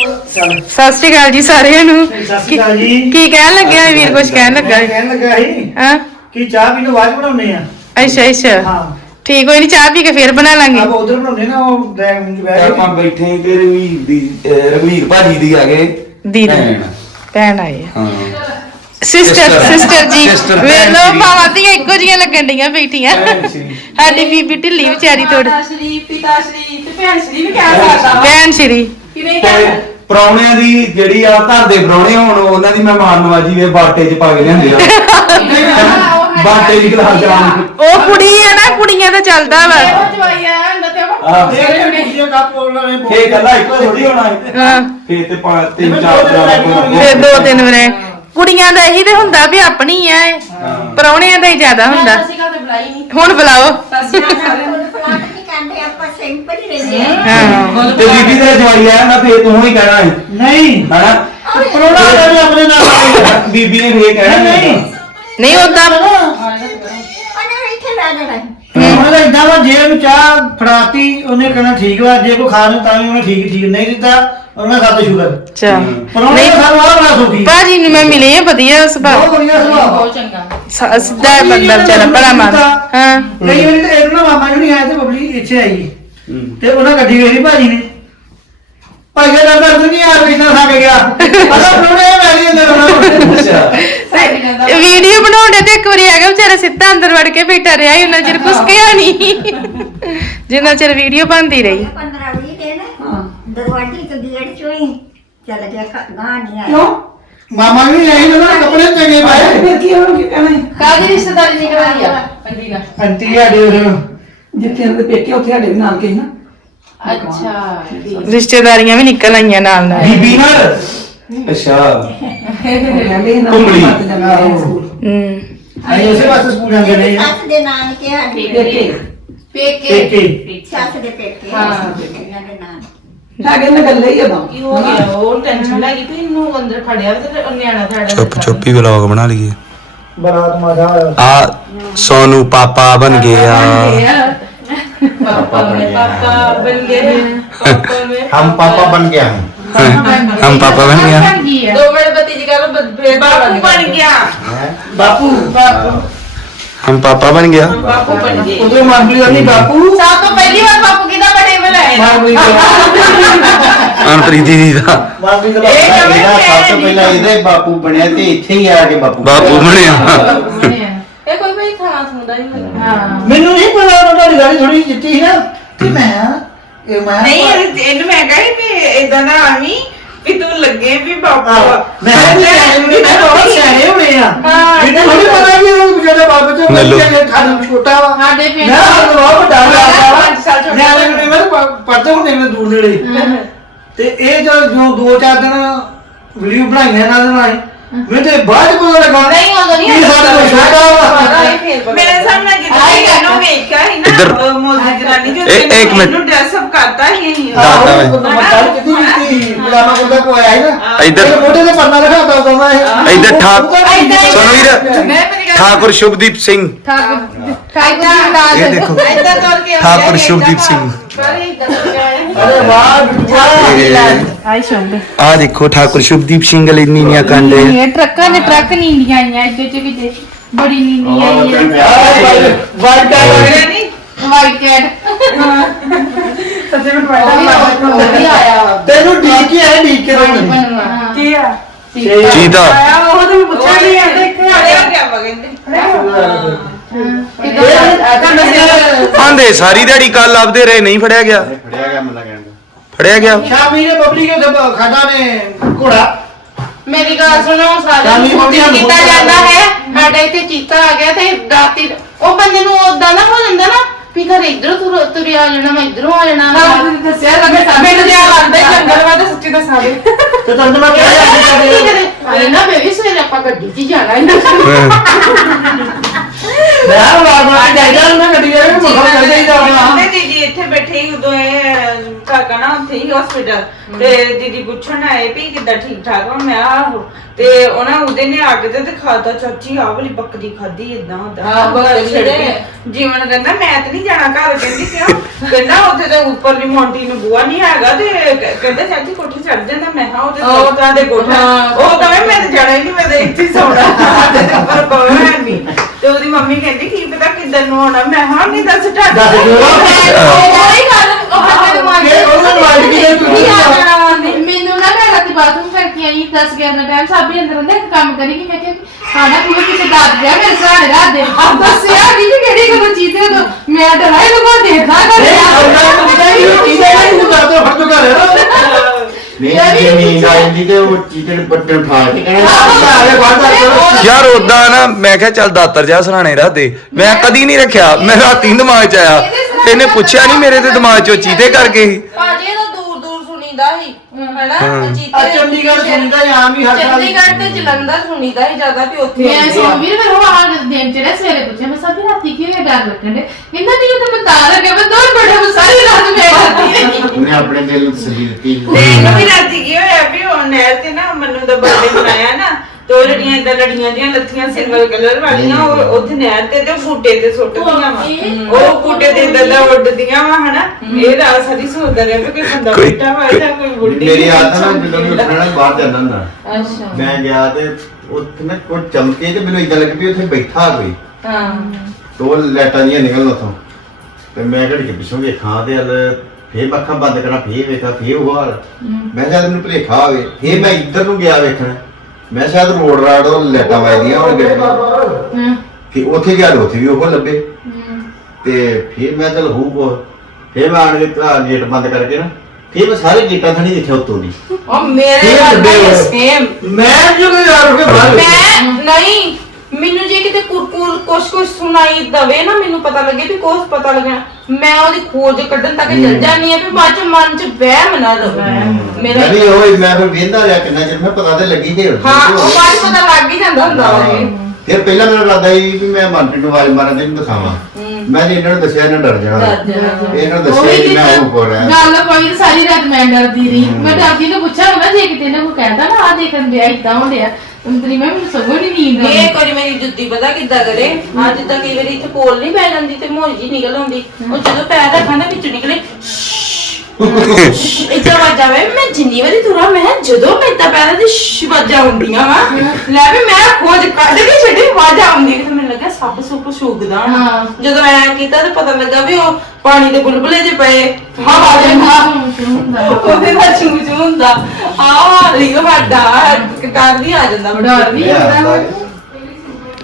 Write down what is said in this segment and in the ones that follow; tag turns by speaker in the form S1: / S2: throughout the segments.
S1: ਸਤਿ ਸ਼੍ਰੀ ਅਕਾਲ ਜੀ ਸਾਰਿਆਂ ਨੂੰ।
S2: ਸਤਿ ਸ਼੍ਰੀ ਅਕਾਲ ਜੀ।
S1: ਕੀ ਕਹਿਣ ਲੱਗਿਆ ਇਹ ਵੀਰ ਕੁਝ ਕਹਿਣ ਲੱਗਾ?
S2: ਮੈਂ ਕਹਿਣ ਲੱਗਾ ਸੀ
S1: ਹਾਂ।
S2: ਕਿ ਚਾਹ ਪੀ ਨੂੰ ਬਾਅਦ 'ਚ ਬਣਾਉਣੇ ਆ।
S1: ਅੱਛਾ ਅੱਛਾ।
S2: ਹਾਂ।
S1: ਠੀਕ ਹੋਈ ਨਹੀਂ ਚਾਹ ਪੀ ਕੇ ਫੇਰ ਬਣਾ ਲਾਂਗੇ।
S2: ਆਪ ਉਧਰ ਬਣਾਉਣੇ ਨਾ ਉਹ ਡਰਾਈਵ ਵਿੱਚ ਬੈਠ
S3: ਆਪਾਂ
S2: ਕੇ।
S3: ਬੈਠੇ ਤੇ ਰਵੀਰ ਦੀ ਅਹ ਭਾਜੀ ਦੀ ਆ ਗਏ
S1: ਦੀਦੀ।
S3: ਭੈਣ।
S1: ਭੈਣ ਆ।
S3: ਹਾਂ।
S1: ਸਿਸਟਰ. ਸਿਸਟਰ ਜੀ।
S3: Sister, ਭੈਣ
S1: ਲੋ
S3: ਜੀ।
S1: ਭਾਵਾਂ ਦੀਆਂ ਇੱਕੋ ਜੀਆਂ ਲੱਗਣ ਡੀਆਂ ਬੈਠੀਆਂ।
S3: ਭੈਣ ਸੀ।
S1: ਸਾਡੀ ਬੀਬੀ ਢਿੱਲੀ ਵਿਚਾਰੀ ਥੋੜੀ
S4: ਮਾਤਾ ਸ਼੍ਰੀ ਪਿਤਾ ਸ਼੍ਰੀ ਤੇ ਭੈਣ ਸ਼੍ਰੀ ਵੀ ਕਹਿ ਸਕਦਾ ਵਾ।
S1: ਭੈਣ ਸ਼੍ਰੀ।
S4: ਕਿਵੇਂ
S3: ਤੇ
S4: ਕਹਿ
S3: ਪ੍ਰਾਹੁਣਿਆਂ ਦੀ ਜਿਹੜੀ ਆ ਘਰ ਦੇ ਪ੍ਰਾਹੁਣੇ ਹੋਣ ਉਹਨਾਂ ਦੀ ਮਹਿਮਾਨ ਨਵਾਜੀ ਵੇ ਬਾਟੇ 'ਚ ਪਾ ਕੇ ਲਿਆਂਦੇ ਆ। ਬਾਟੇ ਦੀ ਗਲਾਸ ਜਾਣ।
S1: ਉਹ ਕੁੜੀ ਆ ਨਾ ਕੁੜੀਆਂ ਦਾ ਚੱਲਦਾ ਵਾ।
S4: ਇਹੋ ਜਵਾਈ ਆ ਹੁੰਦਾ ਤੇ ਉਹ
S3: ਆਹ।
S2: ਇਹ ਕੁੜੀਆਂ ਕੱਪ ਉਹਨਾਂ ਨੇ
S3: ਫੇ ਗੱਲਾਂ ਇੱਕੋ ਥੋੜੀ ਹੋਣਾ ਹੈ
S1: ਹਾਂ।
S3: ਫੇ ਤੇ ਪਾ ਤਿੰਨ ਚਾਰ ਚਾਰ
S1: ਫੇਰ ਦੋ ਤਿੰਨ ਵਰੇ ਕੁੜੀਆਂ ਦਾ ਇਹੀ ਤੇ ਹੁੰਦਾ ਵੀ ਆਪਣੀ ਆ ਇਹ ਪਰੌਣਿਆਂ ਦਾ ਹੀ ਜ਼ਿਆਦਾ ਹੁੰਦਾ।
S4: ਅਸੀਂ ਕਦੇ ਬੁਲਾਈ ਨਹੀਂ
S1: ਹੁਣ ਬੁਲਾਓ।
S5: ਕਹਿੰਦੇ ਆਪਾਂ ਸਿੰਪਲ ਹੀ ਰਹਿੰਦੇ ਆ
S1: ਹਾਂ।
S3: ਤੇ ਬੀਬੀ ਦੇ ਜਵਾਈ ਆਇਆ ਨਾ ਫੇ ਤੂੰ ਹੀ ਕਹਿਣਾ ਹੈ
S2: ਨਹੀਂ।
S3: ਹਨਾ?
S2: ਪਰੋਣਾ ਦਾ ਵੀ ਆਪਣੇ ਨਾਲ
S3: ਬੀਬੀ ਨੇ ਕਹਿਣਾ
S2: ਨਹੀਂ।
S1: ਨਹੀਂ ਉਦਾਂ
S2: ਇਦਾਂ ਵਾ ਜੇ ਉਹਨੂੰ ਚਾਹ ਫੜਾਤੀ ਉਹਨੇ ਕਹਿਣਾ ਠੀਕ ਵਾ। ਜੇ ਕੋ ਖਾ ਲੈ ਤਾਂ ਵੀ ਉਹਨੇ ਠੀਕ ਠੀਕ ਨਹੀਂ ਦਿੱਤਾ ਉਹਨਾਂ ਖਾਤੇ ਸ਼ੂਗਰ।
S1: ਚਲ
S2: ਪਰੋਣਾ
S1: ਨਹੀਂ।
S2: ਸਾਨੂੰ ਆ ਬਣਾ ਸੋਖੀ
S1: ਭਾਜੀ ਨੂੰ ਮੈਂ ਮਿਲੀ ਆ ਵਧੀਆ ਸੁਭਾਅ।
S2: ਬਹੁਤ ਵਧੀਆ ਸੁਭਾਅ।
S4: ਬਹੁਤ ਚੰਗਾ।
S1: ਸ- ਸਿੱਧਾ ਹੈ ਬੰਦਾ ਵਿਚਾਰਾ ਬੜਾ ਮਨ। ਹਾਂ।
S2: ਕਈ ਵਾਰੀ ਤੇ ਇਹਨਾਂ ਮਾਮਾ ਜੀ ਨਹੀਂ ਆਏ ਤੇ ਬਬਲੀ ਇੱਥੇ ਆਈ। ਤੇ ਉਹਨਾਂ ਗੱਡੀ ਵੇਖੀ ਭਾਜੀ ਨੇ। ਭਾਈ ਦਾ ਦਰਦ ਨਹੀਂ ਆ ਰਿਹਾ ਇੰਨਾ ਥੱਕ ਗਿਆ। ਅਸਾਂ ਪਰੋਣੇ ਨਹੀਂ ਅੰਦਰ ਆਉਣਾ
S3: ਅੱਛਾ।
S1: ਵੀਡੀਓ ਬਣਾਉਂਦੇ ਤੇ ਇੱਕ ਵਾਰੀ ਆ ਗਿਆ ਵਿਚਾਰਾ ਸਿੱਧਾ ਅੰਦਰ ਵੜ ਕੇ ਬੈਠਾ ਰਿਹਾ ਸੀ, ਉਹਨਾਂ ਚਿਰ ਕੁਸਕਿਆ ਨਹੀਂ। ਜਿੰਨਾ ਚਿਰ ਵੀਡੀਓ ਬਣਦੀ ਰਹੀ।
S5: 15 20 ਦਿਨ ਦਰਵਾਜ਼ੇ ਤੋਂ ਗੇਟ ਚੋਂ ਹੀ ਚੱਲ ਗਿਆ ਗਾਂ ਨਹੀਂ ਆਇਆ
S2: ਮਾਮਾ ਵੀ ਆਏ ਨਾ ਕੱਪੜੇ ਚੰਗੇ ਪਾਏ।
S4: ਕਾਹਦੀ ਰਿਸ਼ਤੇਦਾਰੀ ਨਹੀਂ ਕਰਾਈ ਆ? ਪੰਜੀ ਦਾ।
S2: ਅੰਤੀ ਆ ਦੇ
S6: ਜਿੱਥੇ ਉਹਨਾਂ ਦੇ ਪੇਕੇ ਉੱਥੇ ਸਾਡੇ ਵੀ ਨਾਮ ਕੇ ਸੀ ਨਾ।
S4: ਅੱਛਾ ਠੀਕ।
S1: ਰਿਸ਼ਤੇਦਾਰੀਆਂ ਵੀ ਨਿਕਲ ਆਈਆਂ ਨਾਲ ਨਾਲ।
S3: ਬੀਬੀ ਨਾਲ? ਅੱਛਾ।
S6: ਕਹਿੰਦੇ ਸੀ ਨਾ
S3: ਘੁੰਮਣੀ।
S6: ਮੱਤ ਜਾਂਦੇ ਆ ਸਕੂਲ।
S1: ਹੂੰ।
S2: ਆਈ ਉਸੇ ਪਾਸੇ ਸਕੂਲ ਜਾਂਦੇ ਨੇ
S5: ਸੱਸ ਦੇ ਨਾਂ ਕਿਹਾ
S6: ਪੇਕੇ।
S4: ਪੇਕੇ।
S2: ਪੇਕੇ।
S5: ਸੱਸ ਦੇ ਪੇਕੇ।
S4: ਹਾਂ।
S5: ਇਹਨਾਂ ਦੇ ਨਾਂ
S6: ਹੈਗੇ ਨੇ ਗੱਲੇ ਹੀ ਆ ਤਾਂ
S4: ਕੀ ਹੋ ਗਿਆ? ਉਹ ਟੈਨਸ਼ਨ ਲੱਗੀ ਤੇ? ਇਹਨੂੰ ਅੰਦਰ ਖੜਿਆ ਤੇ ਨਿਆਣਾ ਸਾਡਾ
S7: ਚੁੱਪ ਚੁੱਪ ਹੀ ਵਲੌਗ ਬਣਾ ਲਈਏ।
S2: ਬਰਾਤ ਮਾਦਾ
S7: ਆ ਸੋਨੂ ਪਾਪਾ ਬਣ ਗਿਆ
S4: ਪਾਪਾ ਬਣ ਗਿਆ ਪਾਪਾ ਬਣ ਗਿਆ ਪਾਪਾ ਮੈਂ
S8: ਹਮ ਪਾਪਾ ਬਣ ਗਿਆ।
S7: ਹਮ ਪਾਪਾ ਬਣ ਗਿਆ।
S4: ਦੋ ਮਿੰਟ ਭਤੀਜੀ ਕਹ ਲੋ ਬਾਪੂ ਬਣ ਗਿਆ।
S2: ਬਾਪੂ। ਬਾਪੂ।
S7: ਹਮ ਪਾਪਾ ਬਣ ਗਿਆ।
S4: ਬਾਪੂ ਬਣ ਗਏ।
S2: ਉਹਦੇ ਦਾ ਬਾਪੂ।
S4: ਸਭ ਤੋਂ ਪਹਿਲੀ ਵਾਰ ਬਾਪੂ ਕਿਹਦਾ ਬਣੇ ਬੁਲਾਏ
S2: ਮਾਨਪਲੀ ਦਾ?
S7: ਅਨਪ੍ਰੀਤ ਦੀ ਦਾ।
S2: ਮਾਨਪਲੀ ਦਾ
S4: ਇਹ
S2: ਬਾਪੂ।
S4: ਕਿਵੇਂ
S8: ਇਹਦਾ ਸਭ ਤੋਂ ਪਹਿਲਾਂ ਇਹਦੇ ਬਾਪੂ ਬਣਿਆ ਤੇ ਇੱਥੇ ਹੀ ਆ ਕੇ ਬਾਪੂ
S7: ਬਾਪੂ ਬਣਿਆ।
S4: ਇਹ ਕੋਈ ਕੋਈ ਖਾਣਾ ਸੁਣਦਾ ਨਹੀਂ। ਹਾਂ।
S2: ਮੈਨੂੰ ਨਹੀਂ ਪਤਾ ਉਹਨਾਂ ਤੁਹਾਡੀ ਗਾੜੀ ਥੋੜੀ ਜਿੱਤੀ ਸੀ ਨਾ। ਕਿ ਮੈਂ ਇਹ ਮੈਂ
S9: ਨਹੀਂ ਇਹ- ਇਹਨੂੰ ਮੈਂ ਕਹੀ ਵੀ ਇਦਾਂ ਨਾ ਆਵੀਂ ਵੀ ਤੂੰ ਲੱਗੇ ਵੀ ਬਾਪੂ
S2: ਆਹ, ਮੈਂ ਵੀ ਸਿਆਣੇ ਮੈਂ ਬਹੁਤ ਸਿਆਣੇ ਹੋਣੇ ਆ। ਮੈਨੂੰ ਨਹੀਂ ਪਤਾ ਕਿ ਉਹ ਜਿਹੜਾ ਬਾਬਾ ਜੀ
S7: ਨੱਲੂ।
S2: ਉਹ ਖਾਣਾ ਛੋਟਾ ਵਾ
S4: ਸਾਡੇ ਪਿੰਡ
S2: ਮੈਂ ਹਰ ਵੱਡਾ ਲੱਗਦਾ ਵਾ
S4: ਪੰਜ ਸਾਲ ਛੋਟਾ
S2: ਨਿਆਣੇ ਨੂੰ ਮੈਂ ਪੜਦੇ ਹੁੰਦੇ ਨੇ ਦੂਰ ਨੇੜੇ ਤੇ ਇਹ ਜੋ ਜੋ ਦੋ ਚਾਰ ਦਿਨ ਵੀਡੀਓ ਬਣਾਈਆਂ ਇਹਨਾਂ ਦੇ ਨਾਲ ਮੈਂ ਤੇ ਬਾਅਦ ਚ ਪਤਾ ਲੱਗਾ
S4: ਨਹੀਂ, ਉਦੋਂ ਨਹੀਂ
S2: ਇਹ ਸਾਡੇ ਛੋਟਾ ਵਾ
S9: ਮੇਰੇ ਸਾਹਮਣੇ ਜਿੱਦਾਂ ਇਹਨੂੰ ਵੇਖਿਆ ਸੀ
S7: ਇੱਧਰ।
S9: ਨਾ ਮੋਦੀ ਜਨਾਨੀ ਜੋ
S7: ਇਹ- ਇੱਕ ਮਿੰਟ।
S9: ਇਹਨੂੰ ਡਰੈਸ ਅਪ ਕਰਤਾ ਸੀ ਅਸੀਂ।
S7: ਦਾਦਾ ਵੇ।
S2: ਮੱਤਾਂ ਕਿੱਥੇ ਕੀਤੀ ਪਜਾਮਾ ਕੁੰਦਾ ਕੋ ਆਇਆ ਹੈ ਨਾ।
S7: ਇੱਧਰ।
S2: ਇਹਦੇ ਮੋਢੇ ਤੇ ਪਰਨਾ ਦਿਖਾਤਾ ਹੁੰਦਾ ਮੈਂ। ਇਹ
S7: ਇੱਧਰ ਠਾਕ
S4: ਇੱਧਰ-
S7: ਸੋਨੂ ਵੀਰ।
S4: ਮੈਂ ਮੇਰੀ ਗੱਲ
S7: ਠਾਕੁਰ ਸ਼ੁਭਦੀਪ ਸਿੰਘ।
S4: ਠਾਕੁਰ ਠਾਕੁਰ ਜੀ ਦਾ
S7: ਇਹ ਦੇਖੋ।
S9: ਏਦਾਂ ਤੁਰ ਕੇ ਆਉਂਦੇ
S7: ਠਾਕੁਰ
S9: ਸੀ,
S7: ਸ਼ੁਭਦੀਪ ਸਿੰਘ।
S2: ਅਰੇ ਵਾਹ
S1: ਆਈ
S7: ਆ ਦੇਖੋ ਠਾਕੁਰ ਸ਼ੁਭਦੀਪ ਸਿੰਘ ਲਈ ਨੀਨੀਆਂ ਕਾਂਡੇ
S1: ਇਹ ਟਰੱਕਾਂ ਦੇ ਟਰੱਕ ਨੀਂਦੀਆਂ ਆਈਆਂ ਇੱਥੇ ਚ ਕਿਤੇ ਬੜੀ ਨੀਂਦੀ ਆਈ ਹੈ।
S2: ਵਾਈਟ
S9: ਮੇਰਾ ਨਹੀਂ
S4: ਵਾਈਟ ਕੈਟ ਉਹ ਵੀ ਆਇਆ।
S2: ਤੈਨੂੰ ਡੀਕ ਹੀ ਹੈ ਡੀਕ ਕੇ ਰਹੀ
S4: ਬਣਵਾ
S9: ਕੀ ਆ?
S7: ਚੀਤਾ
S9: ਉਹ ਤਾਂ ਪੁੱਛਿਆ ਨਹੀਂ ਆ ਦੇਖਿਆ। ਖੜੇ ਹੋ। ਗਿਆ ਵਾ ਕਹਿੰਦੇ
S7: ਆਂਦੇ ਸਾਰੀ ਦਿਹਾੜੀ ਕੱਲ ਲੱਭਦੇ ਰਹੇ ਨਹੀਂ ਫੜਿਆ ਗਿਆ।
S8: ਫੜਿਆ ਗਿਆ ਮੰਨਾ ਕਹਿੰਦਾ
S7: ਫੜਿਆ ਗਿਆ।
S2: ਸ਼ਾਮੀ ਨੇ ਬੱਬਲੀ ਕੇ ਖਾਦਾ ਨੇ ਘੋੜਾ।
S4: ਮੇਰੀ ਗੱਲ ਸੁਣੋ ਸਾਰੇ
S2: ਸ਼ਾਮੀ
S4: ਨੂੰ ਕੀਤਾ ਜਾਂਦਾ ਹੈ। ਸਾਡੇ ਇੱਥੇ ਚੀਤਾ ਆ ਗਿਆ ਤੇ ਰਾਤੀ ਉਹ ਬੰਦੇ ਨੂੰ ਉਦਾਂ ਨਾ ਹੋ ਜਾਂਦਾ ਨਾ। ਵੀ ਘਰ ਇਧਰੋਂ ਤੁਰ ਤੁਰਿਆ ਆ ਜਾਣਾ ਮੈਂ ਇਧਰੋਂ ਆ ਜਾਣਾ। ਦੱਸਿਆ ਲੱਗੇ ਮੈਨੂੰ ਜਿਆ ਲੱਗਦਾ ਜੰਗਲ ਵਾ ਤੇ ਸੱਚੀ ਦੱਸਾਂ ਦੇ
S2: ਤੇ ਤੈਨੂੰ ਮੈਂ ਕਿਹਾ
S4: ਕੀ ਕਰੇ ਨਾ ਬੇਬੀ ਸਵੇਰੇ ਆਪਾਂ ਗੱਡੀ 'ਚ ਹੀ ਜਾਣਾ ਇਹਨਾਂ
S2: ਮੈਂ ਵਾਰ ਵਾਰ ਜਾਈਦਾ ਮੈਂ ਗੱਡੀ ਜਾਵੇ ਮੁਖਾ ਕਰ ਜਾਈਦਾ ਆਪਣਾ
S9: ਕਹਿੰਦੇ ਦੀਦੀ ਇੱਥੇ ਬੈਠੇ ਬੈਠੇ ਹੀ ਉਦੋਂ ਇਹ ਕਾਕਾ ਨਾ ਉੱਥੇ ਹੀ ਹਸਪੀਟਲ ਤੇ ਦੀਦੀ ਪੁੱਛਣ ਆਏ ਵੀ ਕਿੱਦਾਂ ਠੀਕ ਠਾਕ ਹੋ ਮੈਂ ਆਹੋ। ਤੇ ਉਹਨਾਂ ਉਹਦੇ ਨੇ ਆ ਕੇ ਤੇ ਦਿਖਾਤਾ ਚਾਚੀ ਆਹ ਵਾਲੀ ਬੱਕਰੀ ਖਾਧੀ ਇਦਾਂ
S4: ਬੱਕਰੀ ਜਿਹੜੇ-
S9: ਜੀਵਨ ਕਹਿੰਦਾ ਮੈਂ ਤੇ ਨਹੀਂ ਜਾਣਾ ਘਰ ਕਹਿੰਦੀ ਕਿਉਂ? ਕਹਿੰਦਾ ਉੱਥੇ ਤੇ ਉੱਪਰ ਵੀ ਮੌਂਟੀ ਨੂੰ ਬੂਆ ਨਹੀਂ ਹੈਗਾ ਤੇ ਕ- ਕਹਿੰਦਾ ਚਾਚੀ ਕੋਠੇ ਚੜ ਜਾਂਦਾ। ਮੈਂ ਹਾਂ ਉਹਦੇ
S4: ਉਹ-
S9: ਦੇ ਕੋਠਾ।
S4: ਹਾਂ।
S9: ਉਹ ਕਹੇ ਮੈਂ ਤੇ ਜਾਣਾ ਹੀ ਨਹੀਂ ਮੈਂ ਤੇ ਇੱਥੇ ਹੀ ਸੌਣਾ। ਸਾਡੇ ਤੇ ਉੱਪਰ ਕੋਈ ਹੈ ਨਹੀਂ ਤੇ ਉਹਦੀ ਮੰਮੀ ਕਹਿੰਦੀ ਕੀ ਪਤਾ ਕਿੱਦਣ ਨੂੰ ਆਉਣਾ। ਮੈਂ ਹਾਂ ਨਹੀਂ ਦੱਸ ਢੱਕ
S2: ਦੱਸ ਦਿਓ।
S4: ਉਹੀ ਗੱਲ
S1: ਮੈਨੂੰ ਨਾ ਮੈਂ ਰਾਤੀ ਬਾਥਰੂਮ ਕਰਕੇ ਆਈ 10 11 ਟਾਈਮ ਸਾਬੀ ਅੰਦਰ ਅੰਦਰ ਇੱਕ ਕੰਮ ਕਰੀ ਕਿ ਮੈਂ ਕਿ ਖਾਣਾ ਪੂਰਾ ਕਿਤੇ ਦਾਦ ਗਿਆ ਮੇਰੇ ਸਾਰੇ ਰਾਤ ਦੇ। ਦੱਸਿਆ ਨਹੀਂ ਕਿ ਕਿਹੜੀ ਗੱਲ ਚੀਤੇ ਤੋਂ ਮੈਂ ਡਰਾਈ ਲਗਾ ਦੇਖਦਾ ਕਰ
S2: ਇਹ ਉਹਨਾਂ ਨੂੰ ਪਤਾ ਹੀ ਨਹੀਂ ਕੀ ਹੈ ਇਹ ਤਾਂ ਤੋਂ ਫੜ ਕੇ ਘਰ
S8: ਨਹੀਂ ਜੇ ਨੀਂਦ ਆ ਜਾਂਦੀ ਤੇ ਉਹ ਚੀਤੇ ਦੇ ਬੱਟੇ ਉਠਾ ਕੇ ਕਹਿੰਦਾ
S2: ਆਲੇ ਬਾਹਰ ਜਾ
S7: ਯਾਰ ਉਦਾਂ ਨਾ ਮੈਂ ਕਿਹਾ ਚੱਲ ਦਾਤਰ ਜਾ ਸਰਾਣੇ ਰੱਖ ਦੇ। ਮੈਂ ਕਦੀ ਨਹੀਂ ਰੱਖਿਆ ਮੈਂ ਰਾਤੀ ਦਿਮਾਗ ਚ ਆਇਆ। ਤੇ ਇਹਨੇ ਪੁੱਛਿਆ ਨਹੀਂ ਮੇਰੇ ਤੇ ਦਿਮਾਗ ਚੋਂ ਚੀਤੇ ਕਰਕੇ ਹੀ
S4: ਭਾਜੀ ਇਹ ਤਾਂ ਦੂਰ ਦੂਰ ਸੁਣੀਦਾ ਸੀ। ਹੈਨਾ? ਚੀਤੇ
S2: ਚੰਡੀਗੜ੍ਹ ਸੁਣਦਾ ਜਾਂ ਵੀ ਹਰ ਸਾਲ
S4: ਚੰਡੀਗੜ੍ਹ ਤੇ ਜਲੰਧਰ ਸੁਣੀਦਾ ਸੀ ਜ਼ਿਆਦਾ ਵੀ ਉੱਥੇ
S1: ਮੈਂ
S4: ਹੁੰਦੇ
S1: ਸੋ
S4: ਆ।
S1: ਵੀ ਫਿਰ ਉਹ ਆ ਦਿਨ ਚੜੇ ਸਵੇਰੇ ਪੁੱਛਿਆ ਮੈਂ ਸਾਬੀ ਰਾਤੀ ਕੀ ਹੋਇਆ ਡਰ ਲੱਗਣ ਦੇ ਨਹੀਂ ਉਹ ਤਾਂ ਮੈਂ ਤਾਂ ਲੱਗਿਆ ਮੈਂ ਦੋ ਬੜੇ ਮੈਂ ਸਾਰੀ ਰਾਤ ਮੈਂ ਕਰਦੀ ਰਹੀ
S8: ਉਹਨੇ ਆਪਣੇ ਦਿਲ ਨੂੰ ਤਸੱਲੀ ਦਿੱਤੀ।
S9: ਤੇ ਇਹਨੂੰ ਵੀ ਰਾਤੀ ਕੀ ਹੋਇਆ ਵੀ ਉਹ ਨਹਿਰ ਤੇ ਨਾ ਮੰਨੂ ਦਾ ਬਰਥਡੇ ਮਨਾਇਆ ਨਾ ਤੇ ਉਹ ਜਿਹੜੀਆਂ ਇਦਾਂ ਲੜੀਆਂ ਦੀਆਂ ਲੱਥੀਆਂ ਸਿਲਵਰ ਕਲਰ ਵਾਲੀਆਂ ਉਹ ਉੱਥੇ ਨਹਿਰ ਤੇ ਤੇ ਉਹ ਬੂਟੇ ਤੇ ਸੁੱਟਦੀਆਂ ਵਾ। ਉਹ ਬੂਟੇ ਤੇ ਇਦਾਂ ਦਾ ਉੱਡਦੀਆਂ ਵਾ ਹਨਾ? ਇਹ ਰਾਤ ਸਾਰੀ ਸੋਚਦਾ ਰਿਹਾ ਵੀ ਕੋਈ ਬੰਦਾ
S7: ਕੋਈ-
S9: ਬੂਟਾ ਵਾ ਜਾਂ ਕੋਈ ਬੁੱਢੀ
S8: ਮੇਰੀ ਆਦਤ ਨਾ ਜਦੋਂ ਵੀ ਉੱਠਣਾ ਨਾ ਬਾਹਰ ਜਾਂਦਾ ਹੁੰਦਾ।
S4: ਅੱਛਾ।
S8: ਮੈਂ ਗਿਆ ਤੇ ਉੱਥੇ ਨਾ ਕੋਈ ਚਮਕੇ ਤੇ ਮੈਨੂੰ ਇਦਾਂ ਲੱਗ ਉੱਥੇ ਬੈਠਾ ਕੋਈ।
S4: ਹਾਂ।
S8: ਦੋ ਲੈਟਾਂ ਦੀਆਂ ਨਿਕਲਣ ਉਥੋਂ। ਤੇ ਮੈਂ ਘੜੀ ਕੇ ਪਿੱਛੋਂ ਵੇਖਾਂ ਤੇ ਹਲ ਫੇਰ ਅੱਖਾਂ ਬੰਦ ਕਰਾਂ ਫੇਰ ਵੇਖਾਂ ਫੇਰ ਉਹ ਹਾਲ। ਮੈਂ ਜਦ ਮੈਨੂੰ ਭੁਲੇਖਾ ਹੋਵੇ ਫੇਰ ਮੈਂ ਇੱਧਰ ਨੂੰ ਗਿਆ ਵੇਖਣ। ਮੈਂ ਸ਼ਾਇਦ ਰੋਡ ਰਾਡ ਉਹ ਲੈਟਾਂ ਵੱਜਦੀਆਂ ਹੋਣ ਗੱਡੀ ਕਿ ਉੱਥੇ ਗਿਆ ਤੇ ਉੱਥੇ ਵੀ ਉਹ ਲੱਭੇ। ਤੇ ਫੇਰ ਮੈਂ ਚਲ ਹੂ ਕੋ ਫੇਰ ਮੈਂ ਆਣ ਕੇ ਘਰ ਗੇਟ ਬੰਦ ਕਰਕੇ ਨਾ ਫੇਰ ਮੈਂ ਸਾਰੇ ਗੇਟਾਂ ਥਣੀ ਦੇਖਿਆ ਉੱਤੋਂ ਦੀ।
S4: ਉਹ ਮੇਰੇ
S2: ਇਹ।
S4: ਸੇਮ
S2: ਮੈਂ ਜੋ ਕਿ ਯਾਰ ਕੇ ਬਾਹਰ।
S4: ਮੈਂ ਨਹੀਂ। ਮੈਨੂੰ ਜੇ ਕਿਤੇ ਕੁਰਕੁਰ ਕੁਛ ਕੁਛ ਸੁਣਾਈ ਦਵੇ ਨਾ ਮੈਨੂੰ ਪਤਾ ਲੱਗੇ ਵੀ ਕੁਛ ਪਤਾ ਲੱਗਣਾ ਮੈਂ ਉਹਦੀ ਖੋਜ ਕੱਢਣ ਤੱਕ ਚੱਲ ਜਾਣੀ ਆ ਵੀ ਬਾਅਦ ਚ ਮਨ ਚ ਵਹਿਮ ਨਾ ਰਵੇ ਮੇਰਾ
S8: ਵੀ ਉਹ ਮੈਂ ਫਿਰ ਵੇਂਦਾ ਰਿਹਾ ਕਿੰਨਾ ਚਿਰ ਮੈਂ ਪਤਾ ਤੇ ਲੱਗੀ ਫੇਰ।
S4: ਹਾਂ ਉਹ ਬਾਅਦ ਚ ਪਤਾ ਲੱਗ ਹੀ ਜਾਂਦਾ ਹੁੰਦਾ ਵਾ ਇਹ।
S8: ਫਿਰ ਪਹਿਲਾਂ ਮੈਨੂੰ ਲੱਗਦਾ ਸੀ ਵੀ ਮੈਂ ਮਨਪ੍ਰੀਤ ਨੂੰ ਆਵਾਜ਼ ਮਾਰਾਂ ਤੇ ਇਹਨੂੰ ਦਿਖਾਵਾਂ। ਮੈਂ ਜੇ ਇਹਨਾਂ ਨੂੰ ਦੱਸਿਆ ਇਹਨਾਂ ਡਰ ਜਾਣਾ।
S4: ਡਰ ਜਾਣਾ।
S8: ਇਹਨਾਂ ਨੂੰ ਦੱਸਿਆ ਕਿ ਮੈਂ ਉਹ ਕੋਲ ਰਿਹਾ।
S1: ਗੱਲ ਕੋਈ ਨੀ, ਸਾਰੀ ਰਾਤ ਮੈਂ ਡਰਦੀ ਰਹੀ। ਮੈਂ ਡਰਦੀ ਨੂੰ ਪੁੱਛਿਆ ਹੁੰਦਾ ਜੇ ਕਿਤੇ ਨੇ ਕੋ ਕਹਿੰਦਾ ਨਾ ਆ ਦੇਖਣ ਡਿਆ ਇਦਾਂ ਹੁੰਦਿਆ ਤੇਰੀ ਮੈਂ ਮੈਨੂੰ ਸਗੋਂ ਨਹੀਂ ਨੀਂਦ ਆਉਂਦੀ।
S4: ਇਹ ਇੱਕ ਵਾਰੀ ਮੇਰੀ ਜੁੱਤੀ ਪਤਾ ਕਿੱਦਾਂ ਕਰੇ। ਆ ਜਿੱਦਾਂ ਕਈ ਵਾਰੀ ਇੱਥੇ ਕੋਲ ਨਹੀਂ ਪੈ ਜਾਂਦੀ ਤੇ ਮੋਰੀ ਜੀ ਨਿਕਲ ਆਉਂਦੀ। ਉਹ ਜਦੋਂ ਪੈਰ ਰੱਖਾਂ ਨਾ ਵਿੱਚੋਂ ਨਿਕਲੇ ਇੱਦਾਂ ਵਾਜਾ ਵੇ ਮੈਂ ਜਿੰਨੀ ਵਾਰੀ ਤੁਰਾਂ ਮੈਂ ਜਦੋਂ ਮੈਂ ਤਾਂ ਪੈਰਾਂ ਦੀ ਸ਼ਵਾਜਾ ਹੁੰਦੀਆਂ ਵਾ ਲੈ ਵੀ ਮੈਂ ਖੋਜ ਕੱਢ ਕੇ ਛੱਡੀ ਵਾਜਾ ਆਉਂਦੀ ਤੇ ਮੈਨੂੰ ਲੱਗਾ ਸੱਪ ਸੁੱਪ ਸੁਗਦਾ
S1: ਹਾਂ।
S4: ਜਦੋਂ ਮੈਂ ਕੀਤਾ ਤੇ ਪਤਾ ਲੱਗਾ ਵੀ ਉਹ ਪਾਣੀ ਦੇ ਬੁਲਬੁਲੇ ਜੇ ਪਏ। ਹਵਾ ਦੇ ਨਾਲ। ਉਹਦੇ ਨਾਲ ਚੂ ਚੂ ਹੁੰਦਾ ਆ ਲਈ ਵੱਡਾ ਕਰਦੀ ਆ ਜਾਂਦਾ ਬੜਾ
S1: ਡਰ ਵੀ ਹੁੰਦਾ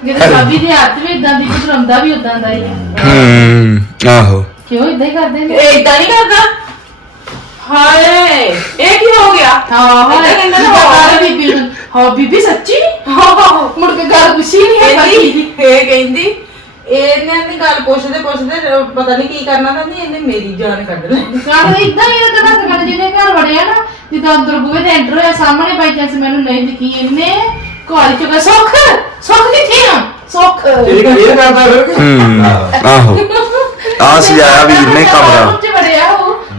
S1: ਜਿਹੜੇ ਸਾਬੀ ਦੇ ਹੱਥ ਵੀ ਇਦਾਂ ਦੀ ਘਬਰਾਉਂਦਾ ਵੀ ਉਦਾਂ ਦਾ ਹੀ ਹੈ
S7: ਹੂੰ ਆਹੋ।
S1: ਕਿਉਂ ਇਦਾਂ ਹੀ ਕਰਦੇ ਨੇ?
S4: ਇਹ ਇਦਾਂ ਨਹੀਂ ਕਰਦਾ? ਹਾਏ ਇਹ ਕੀ ਹੋ ਗਿਆ?
S1: ਹਾਂ ਹਾਂ।
S4: ਏਦਾਂ ਕਹਿੰਦਾ ਨਾ
S1: ਹਾਂ। ਬੀਬੀ ਨੂੰ ਹਾਂ ਬੀਬੀ ਸੱਚੀ? ਮੁੜ ਕੇ ਗੱਲ ਪੁੱਛੀ ਨਹੀਂ ਹੈ
S4: ਕਹਿੰਦੀ ਇਹ ਕਹਿੰਦੀ ਇਹਨੇ ਦੀ ਗੱਲ ਪੁੱਛਦੇ ਪੁੱਛਦੇ ਪਤਾ ਨਹੀਂ ਕੀ ਕਰਨਾ ਤਾਂ ਨਹੀਂ ਇਹਨੇ ਮੇਰੀ ਜਾਨ ਕੱਢ ਲਈ।
S1: ਕਾਹਦਾ ਇਦਾਂ ਹੀ ਇਹਦਾ ਹੱਥ ਕਰ ਜਿਹਨੇ ਘਰ ਵੜਿਆ ਨਾ ਜਿੱਦਾਂ ਅੰਦਰ ਬੂਹੇ ਦੇ ਐਂਟਰ ਹੋਇਆ ਸਾਹਮਣੇ ਬਾਈ ਚਾਂਸ ਮੈਨੂੰ ਨਹੀਂ ਦਿਖੀ ਇਹਨੇ। ਘਰ ਚ ਕਹ ਸੁੱਖ ਸੁੱਖ ਕਿੱਥੇ ਆ? ਸੁੱਖ।
S2: ਇਹ ਇਹ ਕਰਦਾ ਫਿਰ।
S7: ਹੂੰ ਆਹੋ। ਆ ਸਜਾਇਆ ਵੀਰ ਨੇ ਕਮਰਾ।
S1: ਬਾਥਰੂਮ ਵੜਿਆ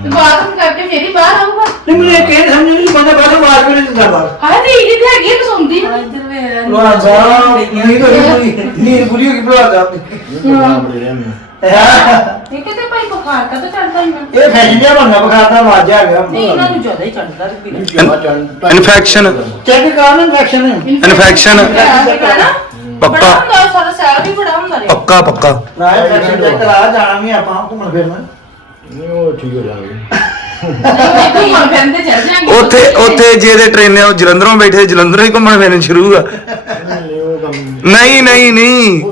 S1: ਤੇ ਕਰਕੇ ਫੇਰ ਹੀ ਬਾਹਰ ਆਊਗਾ।
S2: ਨਹੀਂ ਮੈਨੂੰ ਇਹ ਕਹਿ ਸਮਝ ਨਹੀਂ ਬੰਦਾ ਬਾਹਰ ਆਵਾਜ਼ ਵੀ ਨਹੀਂ ਦਿੰਦਾ ਬਾਹਰ
S1: ਹਾਂ ਤੇ ਇਹ ਤੇ ਹੈਗੀ ਆ, ਸੁਣਦੀ
S2: ਵਾਹ ਵਾਹ ਨਹੀਂ ਤਾਂ ਨੀਂਦ ਪੂਰੀ ਹੋ ਗਈ ਭਰਾ ਦਾ
S4: ਇਹ ਕਿਤੇ ਭਾਈ ਬੁਖਾਰ ਕਾ ਤਾਂ ਚੜਦਾ ਹੀ ਨਾ
S2: ਇਹ ਜਿਹਾ ਬਣਨਾ ਬਖਾਤਾ ਆਵਾਜ਼ ਆ ਗਿਆ।
S4: ਨਹੀਂ ਇਹਨਾਂ ਨੂੰ ਜ਼ਿਆਦਾ ਹੀ ਚੜਦਾ ਵੀ
S7: ਇਨਫੈਕਸ਼ਨ।
S2: ਚੈੱਕ ਕਰ ਇਨਫੈਕਸ਼ਨ।
S7: ਇਨਫੈਕਸ਼ਨ। ਪੱਕਾ।
S4: ਬੜਾ ਹੁੰਦਾ ਸਾਰਾ ਸੈਰ ਵੀ ਬੜਾ ਹੁੰਦਾ ਰੇ।
S7: ਪੱਕਾ ਪੱਕਾ।
S2: ਨਾ ਇਨਫੈਕਸ਼ਨ ਚੈੱਕ ਕਰਾ ਜਾਣਾ ਵੀ ਆਪਾਂ ਘੁੰਮਣ ਫਿਰਨ।
S1: ਘੁੰਮਣ ਜਾਂਗੇ
S7: ਉੱਥੇ ਉੱਥੇ ਜੇ ਦੇ ਟ੍ਰੇਨ ਉਹ ਜਲੰਧਰੋਂ ਬੈਠੇ ਜਲੰਧਰੋਂ ਹੀ ਘੁੰਮਣ ਫਿਰਨ ਸ਼ੁਰੂ ਆ। ਨਹੀਂ ਨਹੀਂ ਨਹੀਂ।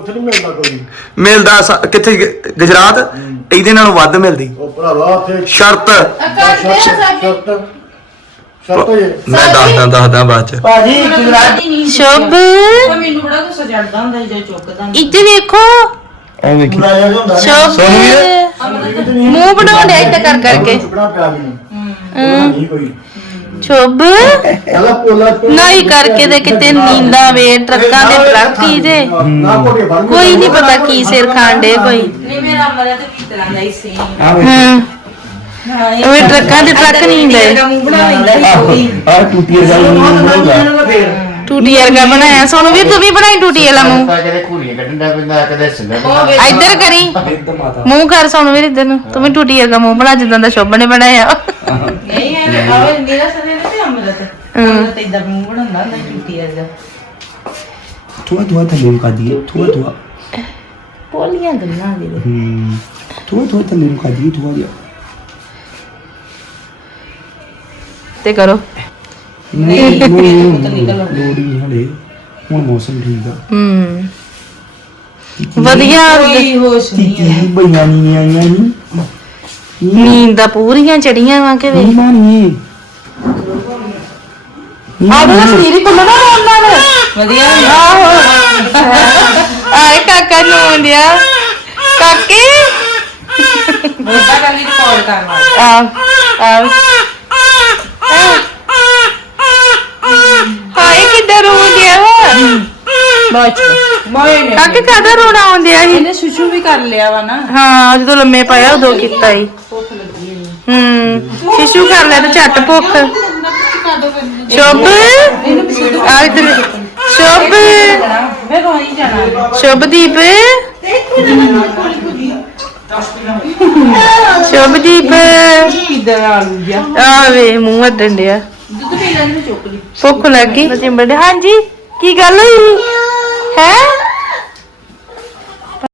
S7: ਮਿਲਦਾ ਸ- ਕਿੱਥੇ ਗ- ਗੁਜਰਾਤ? ਇਹਦੇ ਨਾਲੋਂ ਵੱਧ ਮਿਲਦੀ।
S8: ਉਹ ਭਰਾਵਾ ਉੱਥੇ
S7: ਸ਼ਰਤ। ਮੈਂ ਦੱਸਦਾ ਦੱਸਦਾ ਬਾਅਦ ਚ।
S2: ਭਾਜੀ ਗੁਜਰਾਤ
S1: ਸ਼ੁਭ।
S4: ਉਹ ਮੈਨੂੰ ਬੜਾ ਗੁੱਸਾ ਚੜਦਾ ਹੁੰਦਾ ਸੀ ਜਦੋਂ ਚੁੱਕਦਾ
S1: ਇੱਥੇ ਵੇਖੋ।
S7: ਉਹ ਵੇਖੀ।
S2: ਹੁੰਦਾ ਨਾ।
S7: ਸੋਨੂੰ ਵੀਰ?
S1: ਮੂੰਹ ਬਣਾਉਂਦੇ ਇੱਥੇ ਕਰ ਕਰਕੇ।
S8: ਚੁਕਣਾ ਪਿਆ ਨਹੀਂ। ਕੋਈ।
S1: ਸ਼ੁਭ।
S8: ਪਹਿਲਾਂ ਪੋਲਾ
S1: ਨਹੀਂ ਕਰਕੇ ਤੇ ਕਿਤੇ ਨੀਂਦਾਂ ਵੇ ਟਰੱਕਾਂ ਦੇ ਟਰੱਕ ਹੀ ਜੇ।
S8: ਨਾ ਕੋਟੇ
S1: ਕੋਈ ਨਹੀਂ ਪਤਾ ਕੀ ਸਿਰ ਖਾਂਡੇ ਕੋਈ।
S4: ਨਹੀਂ ਮੇਰਾ ਮਰਿਆ ਤੇ ਤਰ੍ਹਾਂ ਦਾ ਹੀ ਸੀ
S1: ਹਾਂ। ਉਹ ਟਰੱਕਾਂ ਦੇ ਟਰੱਕ ਨਹੀਂ ਹੁੰਦੇ
S4: ਮੂੰਹ ਬਣਾ ਲੈਂਦਾ ਸੀ
S7: ਆ ਟੂਟੀ ਵਰਗਾ ਮੂੰਹ ਬਣਾਉਂਦਾ
S1: ਟੂਟੀ ਵਰਗਾ ਬਣਾਇਆ ਸੋਨੂੰ ਵੀ ਤੂੰ ਵੀ ਬਣਾਈ ਟੂਟੀ ਵਾਲਾ ਮੂੰਹ?
S8: ਕਦੇ ਘੂਰੀਆਂ ਕੱਢਣ ਦਾ ਪੈਂਦਾ ਕਦੇ ਸਿੰਗਰ
S1: ਇੱਧਰ ਕਰੀ। ਮੂੰਹ ਕਰ ਸੋਨੂੰ ਵੀ ਇੱਧਰ ਨੂੰ। ਤੂੰ ਵੀ ਟੂਟੀ ਵਰਗਾ ਮੂੰਹ ਬਣਾ ਜਿੱਦਾਂ ਦਾ ਸ਼ੋਭਾ ਨੇ ਬਣਾਇਆ।
S4: ਨਹੀਂ ਐਵੇਂ ਆਵੇ ਮੇਰਾ ਸਨੇ ਤੇ ਅੰਮ੍ਰਿਤ। ਅੰਮ੍ਰਿਤ ਇਦਾਂ ਮੂੰਹ ਬਣਾਉਂਦਾ ਹੁੰਦਾ ਟੁੱਟੀ ਵਰਗਾ
S7: ਥੋੜਾ ਥੋੜਾ ਥੱਲੇ ਨੂੰ ਕਾਦੀਏ ਥੋੜਾ ਥੋੜਾ
S4: ਪੋਲੀਆਂ ਗੱਲਾਂ ਦੇ
S7: ਹੂੰ ਥੋੜਾ ਥੋੜਾ ਥੱਲੇ ਨੂੰ ਕਾਦੀਏ ਥੋੜਾ ਜਿਹਾ।
S1: ਤੇ ਕਰੋ।
S7: ਨਹੀਂ ਨਹੀਂ ਲੋੜ ਹੀ ਨਹੀਂ ਹਲੇ ਹੁਣ ਮੌਸਮ ਠੀਕ ਆ
S1: ਹੂੰ ਵਧੀਆ
S4: ਕੋਈ ਹੋਸ਼ ਨਹੀਂ
S7: ਕੀ ਬਈਆਂ ਨਹੀਂ ਆਈਆਂ ਨਹੀਂ
S1: ਨੀਂਦ ਦਾ ਪੂਰੀਆਂ ਚੜੀਆਂ ਵਾਂ ਕਿ ਵੇ
S7: ਨਹੀਂ ਮਾਣੀ
S1: ਆਹ ਤਾਂ ਸਰੀਰ ਹੀ ਖੁੱਲਣਾ ਉਹਨਾਂ ਨਾਲ
S4: ਵਧੀਆ
S1: ਆਹੋ ਆਏ ਕਾਕਾ ਨੂੰ ਆਉਂਦਿਆ ਕਾਕੇ
S4: ਮੋਟਾ ਕਰ ਲਈ ਰਿਕਾਰਡ ਕਰਨਾ
S1: ਆ ਆ ਹਾਏ ਕਿੱਦਾਂ ਰੋਂਦਿਆ
S4: ਬਾਚ ਮੋਏ ਨੇ।
S1: ਕਾਕੇ ਕਾਦਾ ਰੋਣਾ ਆਉਂਦਿਆ ਸੀ?
S4: ਇਹਨੇ ਸ਼ੁਸ਼ੂ ਵੀ ਕਰ ਲਿਆ ਵਾ ਨਾ।
S1: ਹਾਂ ਜਦੋਂ ਲੰਮੇ ਪਾਇਆ ਉਦੋਂ ਕੀਤਾ ਹੀ ਹੂੰ ਸ਼ਿਸ਼ੂ ਕਰ ਲਿਆ ਤੇ ਝੱਟ ਭੁੱਖ। ਸ਼ੁਭ। ਆ ਇਧਰ। ਸ਼ੁਭ।
S4: ਮੈਂ ਰੋਈ ਜਾਣਾ
S1: ਸ਼ੁਭਦੀਪ। ਸ਼ੁਭਦੀਪ।
S4: ਕਿੱਦਾਂ ਆਲੂ ਜਿਆ
S1: ਆ ਵੇ ਮੂੰਹ ਵੱਡਣ ਡਿਆ।
S4: ਦੁੱਧ ਪੀ ਲੈਣ ਨੂੰ ਚੁੱਕ ਲਈ।
S1: ਭੁੱਖ ਲੱਗੀ। ਬੱਚੇ ਬੜੇ ਹਾਂਜੀ ਕੀ ਗੱਲ ਹੋਈ? ਹੈ